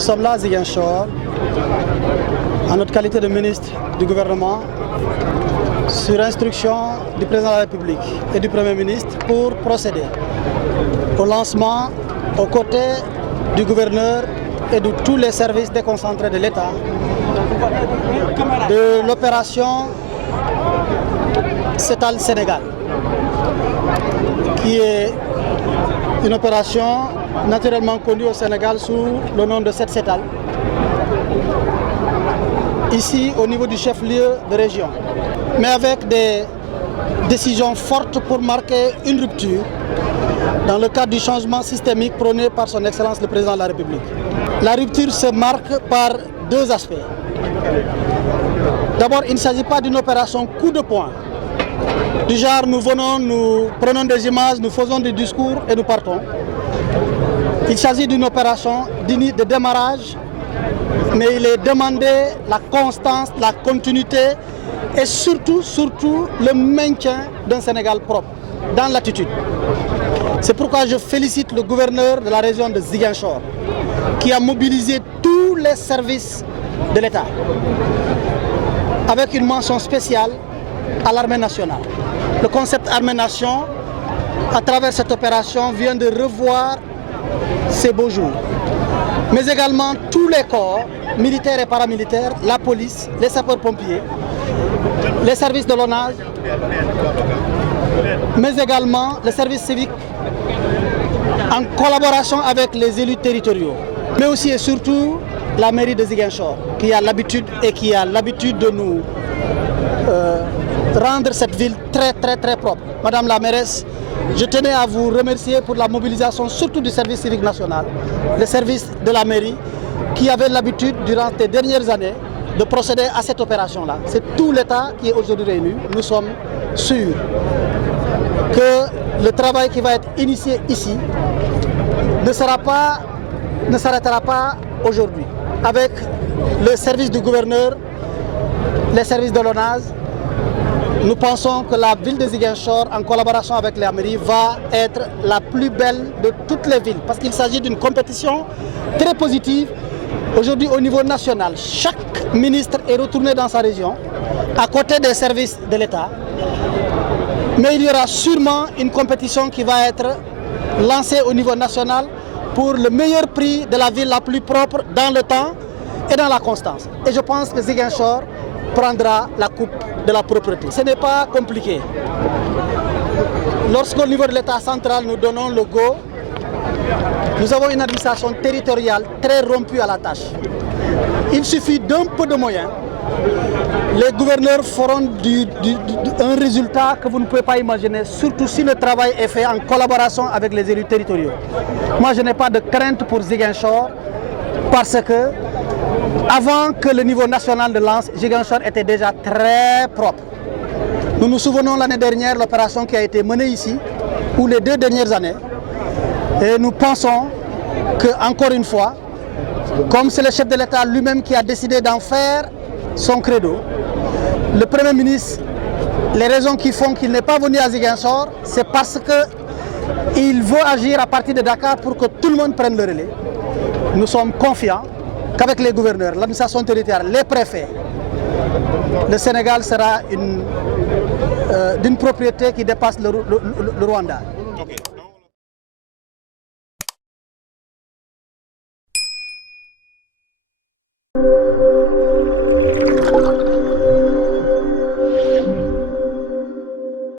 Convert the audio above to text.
Nous sommes là à Ziguinchor, en notre qualité de ministre du gouvernement, sur instruction du président de la République et du Premier ministre pour procéder au lancement aux côtés du gouverneur et de tous les services déconcentrés de l'État de l'opération Setal Sénégal, qui est une opération naturellement connue au Sénégal sous le nom de Setal, ici au niveau du chef-lieu de région, mais avec des décisions fortes pour marquer une rupture dans le cadre du changement systémique prôné par son Excellence le Président de la République. La rupture se marque par deux aspects. D'abord, il ne s'agit pas d'une opération coup de poing. Du genre, nous venons, nous prenons des images, nous faisons des discours et nous partons. Il s'agit d'une opération de démarrage, mais il est demandé la constance, la continuité et surtout le maintien d'un Sénégal propre, dans l'attitude. C'est pourquoi je félicite le gouverneur de la région de Ziguinchor, qui a mobilisé tous les services de l'État, avec une mention spéciale à l'armée nationale. Le concept armée-nation, à travers cette opération, vient de revoir ses beaux jours. Mais également tous les corps, militaires et paramilitaires, la police, les sapeurs-pompiers, les services de l'ONAS, mais également les services civiques, en collaboration avec les élus territoriaux, mais aussi et surtout la mairie de Ziguinchor, qui a l'habitude de nous rendre cette ville très propre. Madame la mairesse, je tenais à vous remercier pour la mobilisation surtout du service civique national, le service de la mairie, qui avait l'habitude durant ces dernières années de procéder à cette opération-là. C'est tout l'État qui est aujourd'hui réuni. Nous sommes sûrs que le travail qui va être initié ici ne s'arrêtera pas aujourd'hui. Avec le service du gouverneur, les services de l'ONAS, nous pensons que la ville de Ziguinchor, en collaboration avec la mairie, va être la plus belle de toutes les villes. Parce qu'il s'agit d'une compétition très positive. Aujourd'hui, au niveau national, chaque ministre est retourné dans sa région, à côté des services de l'État. Mais il y aura sûrement une compétition qui va être lancée au niveau national pour le meilleur prix de la ville la plus propre dans le temps et dans la constance. Et je pense que Ziguinchor prendra la coupe de la propreté. Ce n'est pas compliqué. Lorsqu'au niveau de l'État central, nous donnons le go, nous avons une administration territoriale très rompue à la tâche. Il suffit d'un peu de moyens. Les gouverneurs feront un résultat que vous ne pouvez pas imaginer, surtout si le travail est fait en collaboration avec les élus territoriaux. Moi, je n'ai pas de crainte pour Ziguinchor parce que, avant que le niveau national de lance, Ziguinchor était déjà très propre. Nous nous souvenons l'année dernière l'opération qui a été menée ici, ou les 2 dernières années. Et nous pensons que, encore une fois, comme c'est le chef de l'État lui-même qui a décidé d'en faire son credo, le Premier ministre, les raisons qui font qu'il n'est pas venu à Ziguinchor, c'est parce qu'il veut agir à partir de Dakar pour que tout le monde prenne le relais. Nous sommes confiants qu'avec les gouverneurs, l'administration territoriale, les préfets, le Sénégal sera d'une propriété qui dépasse le Rwanda. Okay.